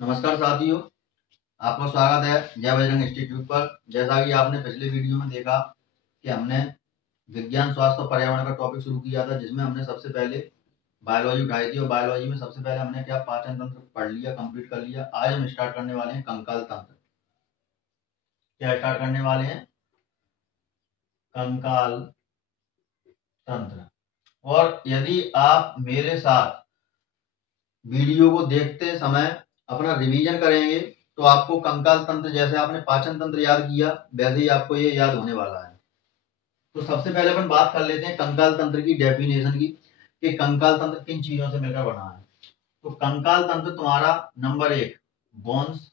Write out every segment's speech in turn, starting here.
नमस्कार साथियों, आपका स्वागत है जय बजरंग इंस्टीट्यूट पर। जैसा कि आपने पिछले वीडियो में देखा कि हमने विज्ञान, स्वास्थ्य और पर्यावरण का टॉपिक शुरू किया था, जिसमें हमने सबसे पहले बायोलॉजी उठाई थी और बायोलॉजी में सबसे पहले हमने क्या पाचन तंत्र पढ़ लिया, कंप्लीट कर लिया। आज हम स्टार्ट करने वाले हैं कंकाल तंत्र। क्या स्टार्ट करने वाले हैं? कंकाल तंत्र। और यदि आप मेरे साथ वीडियो को देखते समय अपना रिवीजन करेंगे तो आपको कंकाल तंत्र, जैसे आपने पाचन तंत्र याद किया, वैसे ही आपको ये याद होने वाला है। तो सबसे पहले अपन बात कर लेते हैं कंकाल तंत्र की डेफिनेशन की, कि कंकाल तंत्र किन चीजों से मिलकर बना है। तो कंकाल तंत्र तुम्हारा नंबर 1 बोन्स,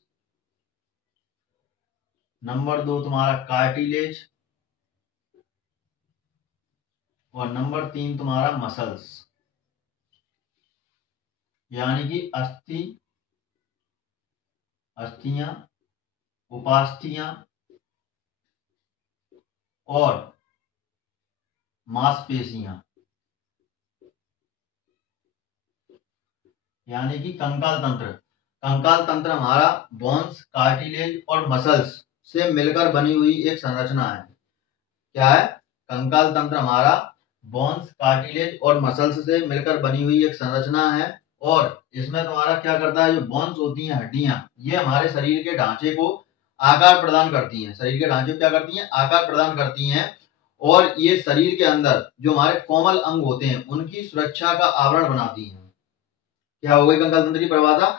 नंबर 2 तुम्हारा कार्टिलेज, और नंबर 3 तुम्हारा मसल्स, यानी कि अस्थियां, उपास्थियां और मांसपेशियां, यानी कि कंकाल तंत्र। कंकाल तंत्र हमारा बोन्स, कार्टिलेज और मसल्स से मिलकर बनी हुई एक संरचना है। क्या है? कंकाल तंत्र हमारा बोन्स, कार्टिलेज और मसल्स से मिलकर बनी हुई एक संरचना है। और इसमें तुम्हारा क्या करता है, जो बोन्स होती हैं, हड्डियां, ये हमारे शरीर के ढांचे को आकार प्रदान करती हैं। शरीर के ढांचे को क्या करती हैं? आकार प्रदान करती हैं। और ये शरीर के अंदर जो हमारे कोमल अंग होते हैं, उनकी सुरक्षा का आवरण बनाती हैं। क्या हो गई कंकाल तंत्र की परिभाषा?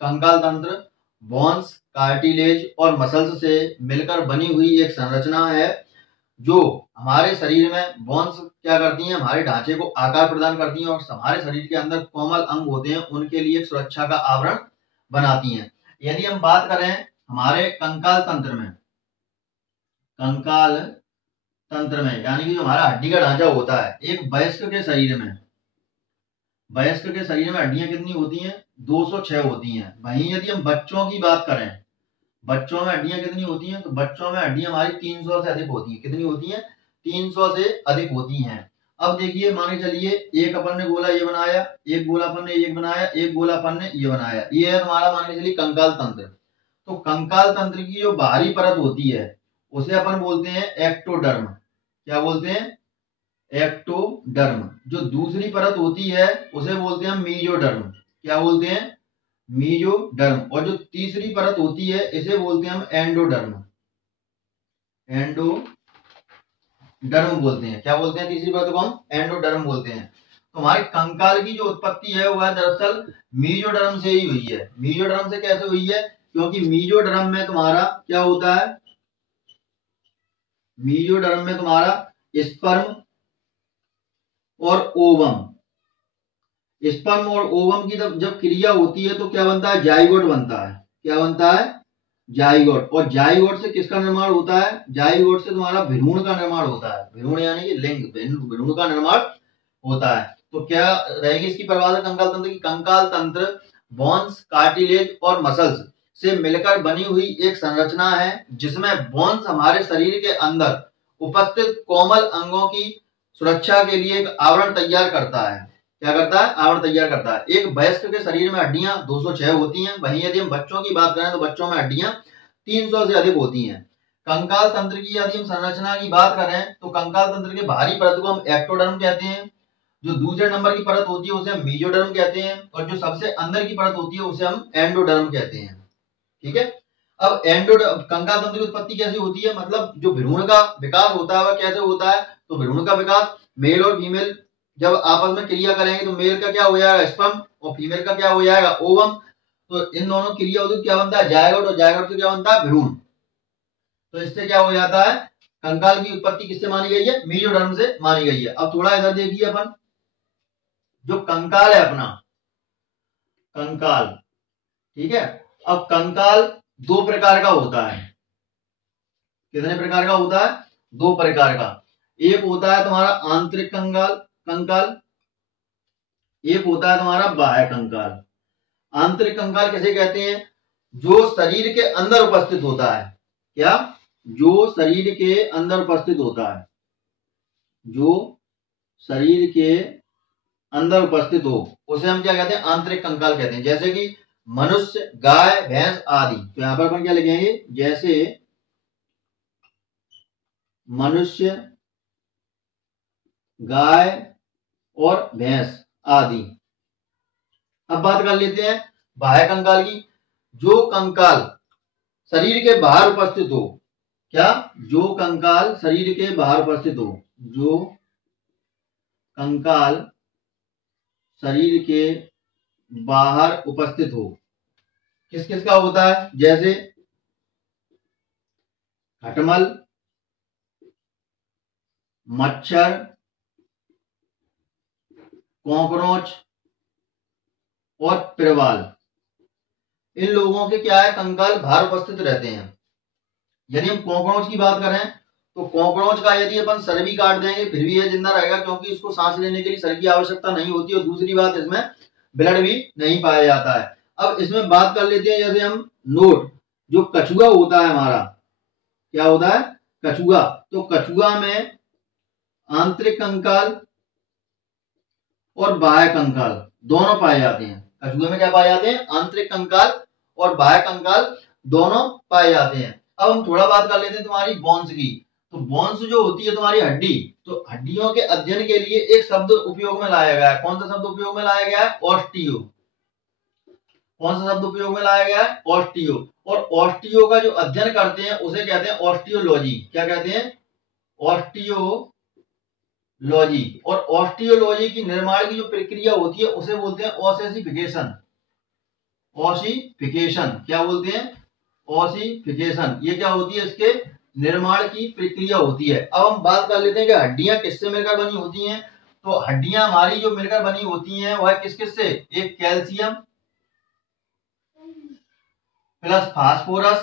कंकाल तंत्र बोन्स, कार्टिलेज और मसल्स से मिलकर बनी हुई एक संरचना है, जो हमारे शरीर में बोन्स क्या करती हैं? हमारे ढांचे को आकार प्रदान करती हैं, और हमारे शरीर के अंदर कोमल अंग होते हैं, उनके लिए एक सुरक्षा का आवरण बनाती हैं। यदि हम बात करें हमारे कंकाल तंत्र में, कंकाल तंत्र में यानी कि जो हमारा हड्डी का ढांचा होता है, एक वयस्क के शरीर में, वयस्क के शरीर में हड्डियां कितनी होती हैं? 206 होती हैं। वहीं यदि हम बच्चों की बात करें, बच्चों में हड्डियां कितनी होती हैं? तो बच्चों में हड्डियां हमारी 300 से अधिक होती हैं। कितनी होती हैं? 300 से अधिक होती हैं। अब देखिए, मान के चलिए एक अपन ने गोला ये बनाया, एक गोला अपन ने ये बनाया, एक गोला अपन ने ये बनाया, ये है तुम्हारा मान के चलिए कंकाल तंत्र। तो कंकाल तंत्र की जो बाहरी परत होती है, उसे अपन बोलते हैं एक्टोडर्म। क्या बोलते हैं? एक्टोडर्म। जो दूसरी परत होती है उसे बोलते हैं मीजोडर्म। क्या बोलते हैं? मीजोडर्म। और जो तीसरी परत होती है इसे बोलते हैं हम एंडोडर्म। एंडोडर्म बोलते हैं। क्या बोलते हैं? तीसरी परत को हम एंडोडर्म बोलते हैं। तो हमारे कंकाल की जो उत्पत्ति है वह दरअसल मीजोडर्म से ही हुई है। मीजोडर्म से कैसे हुई है? क्योंकि मीजोडर्म में तुम्हारा क्या होता है? मीजोडर्म में तुम्हारा स्पर्म और ओवम, स्पर्म और ओवम की जब क्रिया होती है तो क्या बनता है? जाइगोट बनता है। क्या बनता है? जाइगोट। और जाइगोट से किसका निर्माण होता है? जाइगोट से तुम्हारा भ्रूण का निर्माण होता है। भ्रूण यानी कि लिंग, भ्रूण का निर्माण होता है। तो क्या रहेगी इसकी परिभाषा कंकाल तंत्र की? कंकाल तंत्र बोन्स, कार्टिलेज और मसल्स से मिलकर बनी हुई एक संरचना है, जिसमें बोन्स हमारे शरीर के अंदर उपस्थित कोमल अंगों की सुरक्षा के लिए एक आवरण तैयार करता है। क्या करता है? आवरण तैयार करता है। एक वयस्क के शरीर में हड्डियां 206 होती हैं। वहीं यदि हम बच्चों की बात करें तो बच्चों में हड्डियां 300 से अधिक होती हैं। कंकाल तंत्र की यदि हम संरचना की बात करें तो कंकाल तंत्र के बाहरी परत को हम एक्टोडर्म कहते हैं। जो दूसरे नंबर की परत होती है उसे हम मीजोडर्म कहते हैं, और जो सबसे अंदर की परत होती है उसे हम एंडोडर्म कहते हैं। ठीक है। अब कंकाल तंत्र की उत्पत्ति कैसे होती है, मतलब जो भ्रूण का विकास होता है वह कैसे होता है? तो भ्रूण का विकास मेल और फीमेल जब आपस में क्रिया करेंगे तो मेल का क्या हो जाएगा? स्पर्म, और फीमेल का क्या हो जाएगा? ओवम। तो इन दोनों क्रिया होती है, क्या बनता है? जायगोट, और जायगोट से क्या बनता है? भ्रूण। तो इससे क्या हो जाता है? कंकाल की उत्पत्ति किससे मानी गई है? मीजोडर्म से मानी गई है। अब थोड़ा इधर देखिए, अपन जो कंकाल है अपना, कंकाल, ठीक है। अब कंकाल दो प्रकार का होता है। कितने प्रकार का होता है? दो प्रकार का। एक होता है तुम्हारा आंतरिक कंकाल, कंकाल, एक होता है तुम्हारा बाह्य कंकाल। आंतरिक कंकाल किसे कहते हैं? जो शरीर के अंदर उपस्थित होता है। क्या? जो शरीर के अंदर उपस्थित होता है, जो शरीर के अंदर उपस्थित हो, उसे हम क्या कहते हैं? आंतरिक कंकाल कहते हैं। जैसे कि मनुष्य, गाय, भैंस आदि। तो यहां पर अपन क्या लिखेंगे, जैसे मनुष्य, गाय और भैंस आदि। अब बात कर लेते हैं बाह्य कंकाल की। जो कंकाल शरीर के बाहर उपस्थित हो, क्या, जो कंकाल शरीर के बाहर उपस्थित हो, जो कंकाल शरीर के बाहर उपस्थित हो, किस किस का होता है, जैसे खटमल, मच्छर, कॉकरोच और प्रवाल। इन लोगों के क्या है, कंकाल बाहर उपस्थित रहते हैं। यदि हम कॉकरोच की बात करें तो कॉकरोच का यदि अपन सर भी काट देंगे फिर भी यह जिंदा रहेगा, क्योंकि इसको सांस लेने के लिए सर की आवश्यकता नहीं होती, और दूसरी बात इसमें ब्लड भी नहीं पाया जाता है। अब इसमें बात कर लेते हैं, जैसे हम नोट, जो कछुआ होता है हमारा, क्या होता है, कछुआ। तो कछुआ में आंतरिक कंकाल और बाह्य कंकाल दोनों पाए जाते हैं। कछुए में क्या पाए जाते हैं, आंतरिक कंकाल और बाह्य कंकाल दोनों पाए जाते हैं। अब हम थोड़ा बात कर लेते हैं तुम्हारी बोन्स की। तो बोन्स जो होती है तुम्हारी हड्डी, तो हड्डियों के अध्ययन के लिए एक शब्द उपयोग में लाया गया है। कौन सा शब्द उपयोग में लाया गया है, ऑस्टियो। कौन सा शब्द उपयोग में लाया गया है, ऑस्टियो। और ऑस्टियो का जो अध्ययन करते हैं उसे कहते हैं ऑस्टियोलॉजी। क्या कहते हैं, ऑस्टियोलॉजी। और ऑस्टियोलॉजी की निर्माण की जो प्रक्रिया होती है उसे बोलते हैं ओसिफिकेशन। ओसिफिकेशन क्या बोलते हैं, ओसिफिकेशन। ये क्या होती है, इसके निर्माण की प्रक्रिया होती है। अब हम बात कर लेते हैं कि हड्डियां किससे मिलकर बनी होती हैं। तो हड्डियां हमारी जो मिलकर बनी होती हैं वह किस किस से, एक calcium plus phosphorus,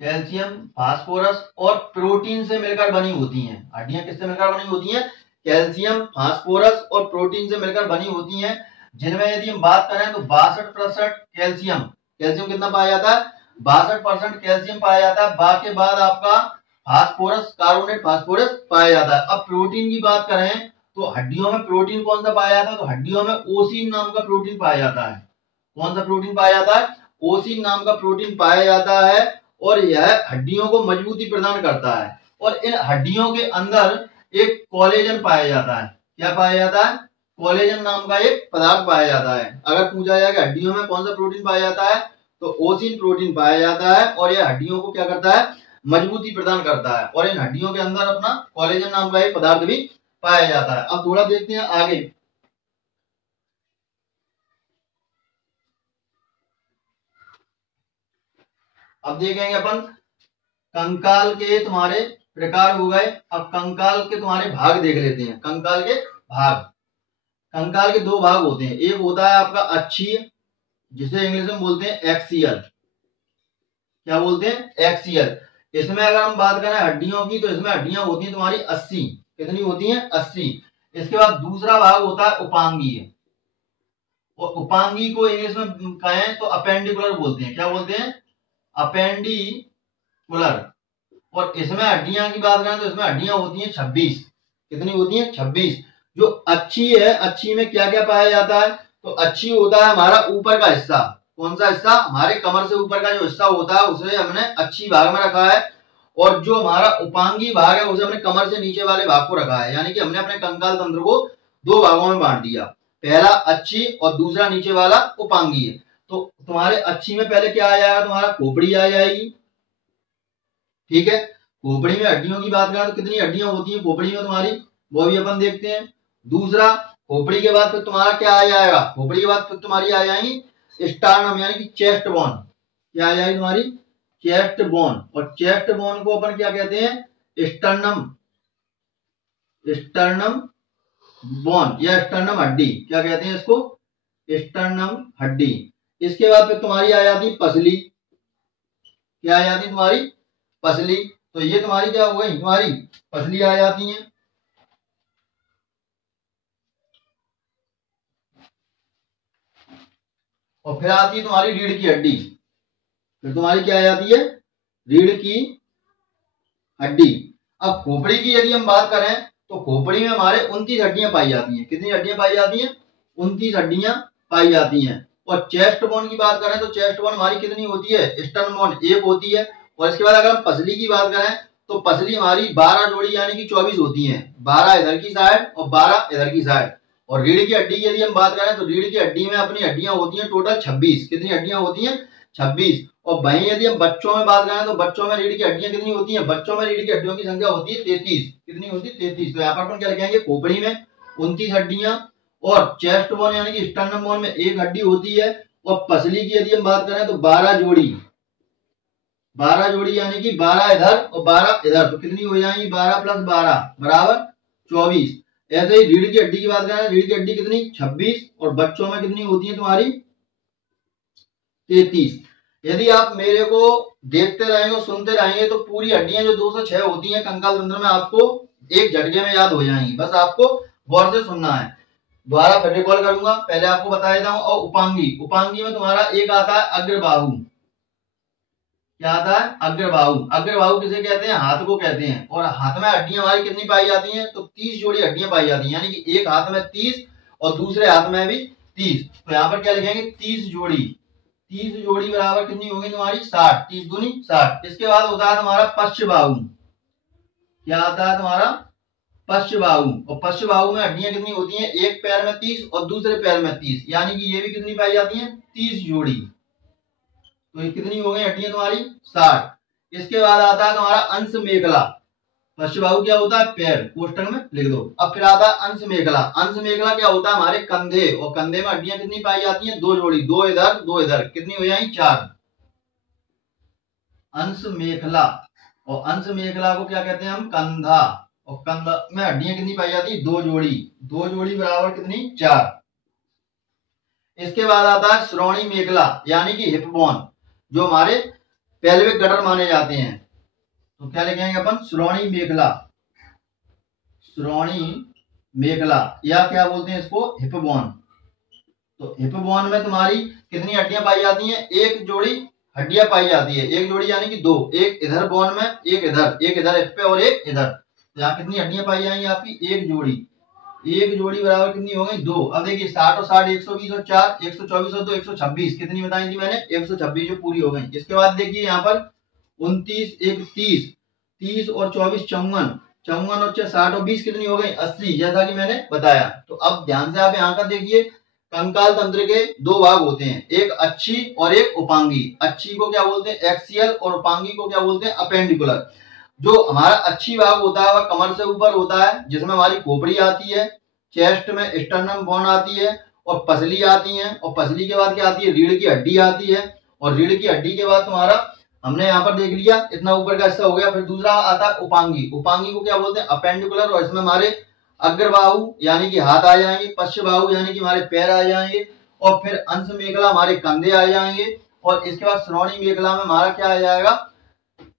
calcium, phosphorus और प्रोटीन से मिलकर बनी होती हैं। हड्डियां किससे मिलकर बनी होती हैं, कैल्शियम, फास्फोरस और प्रोटीन से मिलकर बनी होती हैं, जिनमें यदि हम बात करें तो 62% कैल्शियम, कैल्शियम कितना पाया जाता है, 62% कैल्शियम पाया जाता है। बाकी बाद आपका फास्फोरस, कार्बोनेट फास्फोरस पाया जाता है। अब प्रोटीन की बात करें तो हड्डियों में प्रोटीन कौन सा पाया जाता है, तो हड्डियों में ओसिन नाम का प्रोटीन पाया जाता है। कौन सा प्रोटीन पाया जाता है, ओसिन नाम का प्रोटीन पाया जाता है, और यह हड्डियों को मजबूती प्रदान करता है। और इन हड्डियों के अंदर एक कोलेजन पाया जाता है। क्या पाया जाता है, कोलेजन नाम का एक पदार्थ पाया जाता है। अगर पूछा जाए कि हड्डियों में कौन सा प्रोटीन पाया जाता है तो ओसिन प्रोटीन पाया जाता है, और यह हड्डियों को क्या करता है, मजबूती प्रदान करता है। और इन हड्डियों के अंदर अपना कोलेजन नाम का एक पदार्थ भी पाया जाता है। अब थोड़ा देखते हैं आगे। अब देखेंगे अपन कंकाल के तुम्हारे प्रकार हो गए। अब कंकाल के तुम्हारे भाग देख लेते हैं। कंकाल के भाग, कंकाल के दो भाग होते हैं। एक होता है आपका अक्षीय, जिसे इंग्लिश में बोलते हैं एक्सियल। क्या बोलते हैं, एक्सियल। इसमें अगर हम बात करें हड्डियों की तो इसमें हड्डियां होती हैं तुम्हारी 80। कितनी होती हैं, 80। इसके बाद दूसरा भाग होता है उपांगीय, और उपांगी को इंग्लिश में कहें तो अपेंडिकुलर बोलते हैं। क्या बोलते हैं, अपेंडिकुलर। और इसमें हड्डियां की बात करें तो इसमें हड्डियां होती हैं 26। कितनी होती हैं, 26। जो अच्छी है, अच्छी में क्या क्या पाया जाता है, तो अच्छी होता है हमारा ऊपर का हिस्सा। कौन सा हिस्सा, हमारे कमर से ऊपर का जो हिस्सा होता है उसे हमने अच्छी भाग में रखा है। और जो हमारा उपांगी भाग है उसे हमने कमर से नीचे वाले भाग को रखा है। यानी कि हमने अपने कंकाल तंत्र को दो भागों में बांट दिया, पहला अच्छी और दूसरा नीचे वाला उपांगी है। तो तुम्हारे अच्छी में पहले क्या आ जाएगा, तुम्हारा खोपड़ी आ जाएगी। ठीक है, खोपड़ी में हड्डियों की बात करें तो कितनी हड्डियां होती हैं खोपड़ी में तुम्हारी, वो भी अपन देखते हैं। दूसरा, खोपड़ी के बाद फिर तुम्हारा क्या आ जाएगा, खोपड़ी के बाद फिर तुम्हारी आ जाएंगी स्टार्नम यानी कि चेस्ट बोन। क्या आ जाएगी तुम्हारी, चेस्ट बोन। और चेस्ट बोन को अपन क्या कहते हैं, स्टर्नम, स्टर्नम बोन या स्टर्नम हड्डी। क्या कहते हैं इसको, स्टर्नम हड्डी। इसके बाद फिर तुम्हारी आ जाती पसली। क्या आ जाती तुम्हारी, पसली। तो ये तुम्हारी क्या हो गई, तुम्हारी पसली आ जाती है। और फिर आती है तुम्हारी रीढ़ की हड्डी। फिर तुम्हारी क्या आ जाती है, रीढ़ की हड्डी। अब खोपड़ी की यदि हम बात करें तो खोपड़ी में हमारे 29 हड्डियां पाई जाती हैं। कितनी हड्डियां पाई जाती हैं, 29 हड्डियां पाई जाती हैं। और चेस्ट बोन की बात करें तो चेस्ट बोन हमारी कितनी होती है, स्टर्न बोन एक होती है। और इसके बाद अगर हम पसली की बात करें तो पसली हमारी 12 जोड़ी यानी कि 24 होती हैं, 12 इधर की साइड और 12 इधर की साइड। और रीढ़ की हड्डी की यदि हम बात करें तो रीढ़ की हड्डी में अपनी हड्डियां होती हैं टोटल 26। कितनी हड्डियां होती हैं, 26। और वहीं यदि हम बच्चों में बात करें तो बच्चों में रीढ़ की हड्डियां कितनी होती हैं, बच्चों में रीढ़ की हड्डियों की संख्या होती है 33। कितनी होती है, 33। तो यहाँ पर अपन क्या लिखेंगे, खोपड़ी में 29 हड्डियां और चेस्ट बोन यानी कि स्टर्नम बोन में एक हड्डी होती है। और पसली की यदि हम बात करें तो 12 जोड़ी, 12 जोड़ी यानी कि 12 इधर और 12 इधर, तो कितनी हो जाएंगी, 12 + 12 बराबर 24। ऐसे ही रीढ़ की हड्डी की बात करें, रीढ़ की हड्डी कितनी, 26। और बच्चों में कितनी होती है तुम्हारी, 33। यदि आप मेरे को देखते रहेंगे, सुनते रहेंगे तो पूरी हड्डियां जो 206 होती हैं कंकाल तंत्र में आपको एक झटके में याद हो जाएंगी। बस आपको गौर से सुनना है। दोबारा फिर रिकॉल करूंगा, पहले आपको बता देता हूं। और उपांगी, उपांगी में तुम्हारा एक आता है अग्रबाहु। क्या आता है, अग्रबाहु। अग्रबाहु किसे कहते हैं, हाथ को कहते हैं। और हाथ में हड्डियां हमारी कितनी पाई जाती हैं, तो 30 जोड़ी हड्डियां पाई जाती हैं, यानी कि एक हाथ में 30 और दूसरे हाथ में भी 30। तो यहाँ पर क्या लिखेंगे, 30 जोड़ी। 30 जोड़ी बराबर कितनी होगी तुम्हारी, 60। 30 दूनी 60। इसके बाद होता है तुम्हारा पश्चबाहु। क्या आता है तुम्हारा, पश्चबाहु। और पश्चबाहु में हड्डियां कितनी होती हैं, एक पैर में 30 और दूसरे पैर में 30, यानी कि ये भी कितनी पाई जाती हैं, 30 जोड़ी। तो ये कितनी हो गई हड्डियां तुम्हारी, 60। इसके बाद आता है तुम्हारा अंश मेखला। पश्चबाहु क्या होता है, पैर, कोष्टक में लिख दो। अब फिर आता है अंश मेखला। अंश मेखला क्या होता है, हमारे कंधे। और कंधे में हड्डियां कितनी पाई जाती हैं, 2 जोड़ी, 2 इधर 2 इधर, कितनी हो जाएंगी, 4। अंश मेखला। और अंश मेखला को क्या कहते हैं हम, कंधा। और कंधा में हड्डियां कितनी पाई जाती है, 2 जोड़ी, 2 जोड़ी बराबर कितनी, 4। इसके बाद आता है श्रोणी मेखला यानी कि हिप बोन, जो हमारे पेल्विक गटर माने जाते हैं। तो क्या लिखेंगे अपन, श्रोणी मेखला। श्रोणी मेखला या क्या बोलते हैं इसको, हिप बोन। तो हिप बोन में तुम्हारी कितनी हड्डियां पाई जाती हैं, एक जोड़ी हड्डियां पाई जाती है। एक जोड़ी यानी कि 2, एक इधर बोन में, एक इधर हिप पे और एक इधर। तो यहाँ कितनी हड्डियां पाई जाएंगी आपकी, एक जोड़ी। एक जोड़ी बराबर कितनी हो गई, 2। अब देखिए 60 और 60, 120 और 4, 124 और 2, 126। कितनी बताई थी मैंने, 126 जो पूरी हो गई। इसके बाद देखिए यहाँ पर 29, 1 30, 30 और 24 54, 54 और 6 60 और 20 कितनी हो गई, 80, जैसा कि मैंने बताया। तो अब ध्यान से आप यहाँ का देखिए, कंकाल तंत्र के 2 भाग होते हैं, एक अच्छी और एक उपांगी। अच्छी को क्या बोलते हैं, एक्सियल, और उपांगी को क्या बोलते हैं, अपेंडिकुलर। जो हमारा अच्छी भाग होता है वह कमर से ऊपर होता है, जिसमें हमारी खोपड़ी आती है, चेस्ट में स्टर्नम बोन आती है और पसली आती है। और पसली के बाद क्या आती है, रीढ़ की हड्डी आती है। और रीढ़ की हड्डी के बाद तुम्हारा, हमने यहाँ पर देख लिया इतना ऊपर का हिस्सा हो गया। फिर दूसरा आता है उपांगी। उपांगी को क्या बोलते हैं, अपेंडिकुलर। और इसमें हमारे अग्रबाहु यानी कि हाथ आ जाएंगे, पश्चबाहु यानी कि हमारे पैर आ जाएंगे, और फिर अंश मेखला हमारे कंधे आ जाएंगे। और इसके बाद श्रोणी मेखला में हमारा क्या आ जाएगा,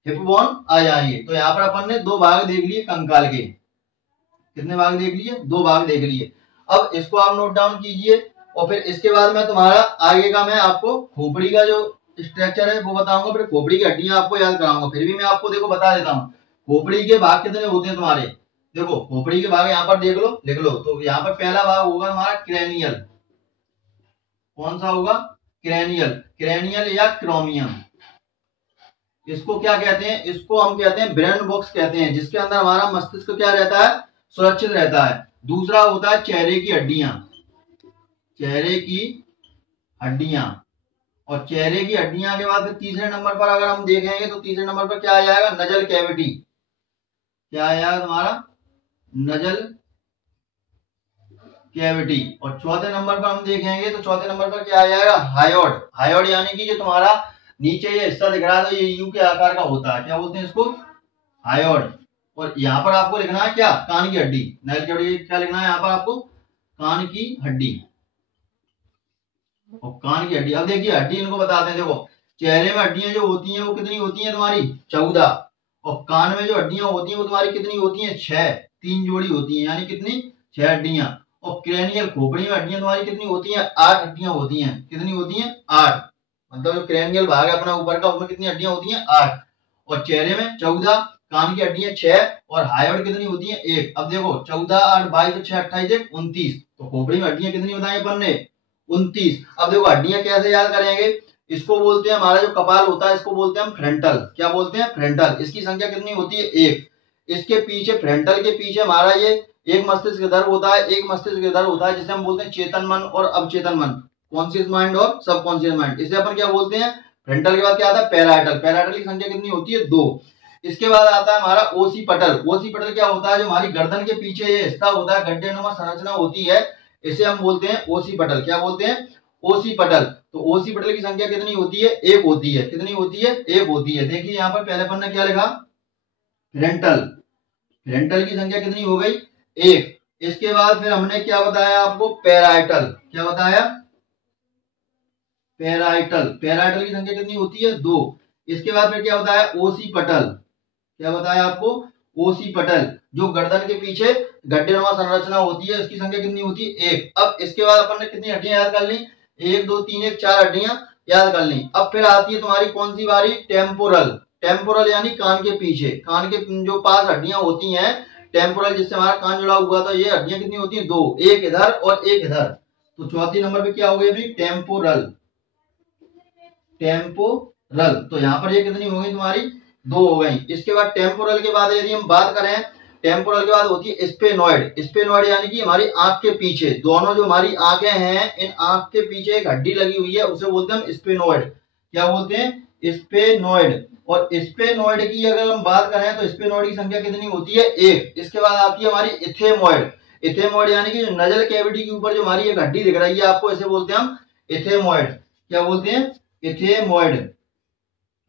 हिप बोन आ जाएंगे। तो यहाँ पर अपन ने 2 भाग देख लिए कंकाल के। कितने भाग देख लिए, 2 भाग देख लिए। अब इसको आप नोट डाउन कीजिए। और फिर इसके बाद में तुम्हारा आगे का मैं आपको खोपड़ी का जो स्ट्रक्चर है वो बताऊंगा, फिर खोपड़ी की हड्डियां आपको याद कराऊंगा। फिर भी मैं आपको देखो बता देता हूँ, खोपड़ी के भाग कितने होते हैं तुम्हारे। देखो खोपड़ी के भाग यहाँ पर देख लो, लिख लो। तो यहाँ पर पहला भाग होगा हमारा क्रेनियल। कौन सा होगा, क्रेनियल। क्रेनियल या क्रोमियम, इसको क्या कहते हैं, इसको हम कहते हैं ब्रेन बॉक्स कहते हैं, जिसके अंदर हमारा मस्तिष्क क्या रहता है, सुरक्षित रहता है। दूसरा होता है चेहरे की हड्डियां। चेहरे की हड्डियां। और चेहरे की हड्डियां के बाद फिर तीसरे नंबर पर अगर हम देखेंगे तो तीसरे नंबर पर क्या आ जाएगा, नजल कैविटी। क्या आएगा तुम्हारा, नजल कैविटी। और चौथे नंबर पर हम देखेंगे तो चौथे नंबर पर क्या आ जाएगा, हायोड। हायोड यानी कि जो तुम्हारा नीचे ये हिस्सा दिख रहा है तो ये यू के आकार का होता है, क्या बोलते हैं इसको, हायोड। और यहाँ पर आपको लिखना है क्या, कान की हड्डी। नजल कैविटी क्या लिखना है यहाँ पर आपको, कान की हड्डी। और कान की हड्डी, अब देखिए हड्डी इनको बताते हैं। देखो चेहरे में हड्डियां जो होती हैं वो कितनी होती हैं तुम्हारी, 14। और कान में जो हड्डियां होती हैं वो तुम्हारी कितनी होती हैं, 6, 3 जोड़ी होती हैं, यानी कितनी, 6 हड्डियां। और क्रेनियल खोपड़ी में हड्डियां तुम्हारी कितनी होती हैं, 8 हड्डियां होती हैं। कितनी होती हैं, 8। मतलब जो क्रेनियल भाग है अपना ऊपर का, उसमें कितनी हड्डियां होती हैं, 8। और चेहरे में 14, कान की हड्डियां 6, और हायोड कितनी होती है, 1। अब देखो 14 8 22 6 28 1 29। तो खोपड़ी में हड्डियां कितनी बताई अपन ने, 29। अब देखो हड्डियां कैसे याद करेंगे, इसको बोलते हैं हमारा जो कपाल होता है इसको बोलते हैं हम फ्रंटल। क्या बोलते हैं? फ्रंटल। इसकी संख्या कितनी होती है? 1। इसके पीछे फ्रंटल के पीछे हमारा ये एक मस्तिष्क इधर होता है, एक मस्तिष्क इधर होता है, जिसे हम बोलते हैं चेतन मन और अवचेतन मन, कॉन्शियस माइंड और सबकॉन्शियस माइंड। इसे अपन क्या बोलते हैं? फ्रंटल के बाद क्या आता है? पैराइटल। पैराइटल की संख्या कितनी होती है? 2। इसके बाद आता है हमारा ओसीपटल। ओसीपटल क्या होता है? जो हमारी गर्दन के पीछे ये हिस्सा होता है, गड्ढेनुमा संरचना होती है, इसे हम बोलते हैं ओसीपटल। क्या बोलते हैं? ओसीपटल। तो ओसीपटल की संख्या कितनी होती है? 1 होती है। कितनी होती है? 1 होती है। देखिए यहाँ पर पहले अपन ने क्या लिखा? फ्रंटल। फ्रंटल की संख्या कितनी हो गई? 1। इसके बाद फिर हमने क्या बताया आपको? पैराइटल। क्या बताया? पैराइटल। पैराइटल की संख्या कितनी होती है? 2। इसके बाद फिर क्या बताया? ओसीपटल। क्या बताया आपको? ओसीपटल। जो गर्दन के पीछे गड्ढेनुमा संरचना होती है, उसकी संख्या कितनी होती है? 1। अब इसके बाद अपन ने कितनी हड्डियां याद कर ली? 1 2 3 1 4 हड्डियां याद कर ली। अब फिर आती है तुम्हारी कौन सी बारी? टेम्पोरल। टेम्पोरल यानी कान के पीछे, कान के जो पास हड्डियां होती हैं, टेम्पोरल, जिससे हमारा कान जुड़ा हुआ था, ये हड्डियां कितनी होती हैं? 2। एक इधर और एक इधर। तो चौथी नंबर पे क्या हो गई अपनी? टेम्पोरल। टेम्पोरल। तो यहाँ पर ये कितनी हो गई तुम्हारी? 2 हो गई। इसके बाद टेम्पोरल के बाद यदि हम बात करें, टेम्पोरल के बाद होती है स्पेनॉइड। स्पेनॉइड यानी कि हमारी आंख के पीछे, दोनों जो हमारी आंखें हैं, इन आंख के पीछे एक हड्डी लगी हुई है, उसे बोलते हैं हम स्पेनॉइड। क्या बोलते हैं? स्पेनॉइड। और स्पेनॉइड की अगर हम बात करें तो स्पेनॉइड की संख्या कितनी होती है? 1। इसके बाद आती है हमारी इथेमॉइड। इथेमॉइड यानी कि नजल कैविटी के ऊपर जो हमारी एक हड्डी दिख रही है आपको, इसे बोलते हैं हम इथेमॉइड। क्या बोलते हैं? इथेमॉइड।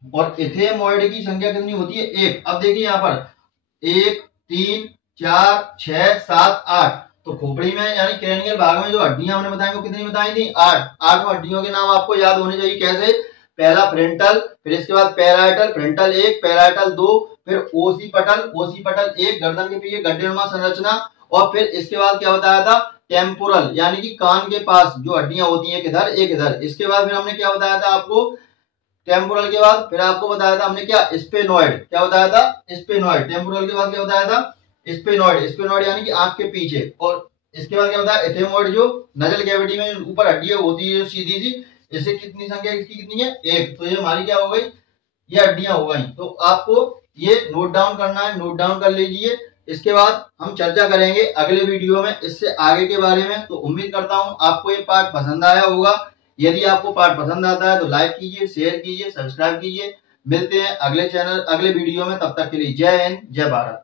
और इथेमॉइड की संख्या कितनी होती है? 1। अब देखिए यहाँ पर 1 3 4 6 7 8। तो खोपड़ी में यानी क्रेनियल भाग में जो हड्डियां हमने बताई वो कितनी बताई थी? 8। 8 हड्डियों के नाम आपको याद होने चाहिए। कैसे? पहला फ्रंटल, फिर इसके बाद पैराइटल। फ्रंटल 1, पैराइटल 2, फिर ओसीपटल। ओसीपटल 1, गर्दन के पीछे गड्ढेनुमा संरचना। और फिर इसके बाद क्या बताया था? टेम्पोरल यानी कि कान के पास जो हड्डियां होती है, किधर? एक इधर। इसके बाद फिर हमने क्या बताया था आपको? टेम्पोरल के बाद फिर आपको बताया था हमने क्या? स्पेनॉइड। क्या बताया था? स्पेनॉइड। टेम्पोरल के बाद क्या बताया था? स्पेनॉइड। स्पेनॉइड यानी कि आंख के पीछे। और इसके बाद क्या बताया? इथेमॉइड, जो नजल कैविटी में ऊपर हड्डियां होती है सीधी सी, इससे कितनी संख्या इसकी कितनी है? 1। तो ये हमारी क्या हो गई? ये हड्डियां हो गई। तो आपको ये नोट डाउन करना है, नोट डाउन कर लीजिए। इसके बाद हम चर्चा करेंगे अगले वीडियो में इससे आगे के बारे में। तो उम्मीद करता हूं आपको ये पार्ट पसंद आया होगा। यदि आपको पार्ट पसंद आता है तो लाइक कीजिए, शेयर कीजिए, सब्सक्राइब कीजिए। मिलते हैं अगले वीडियो में। तब तक के लिए जय हिंद, जय भारत।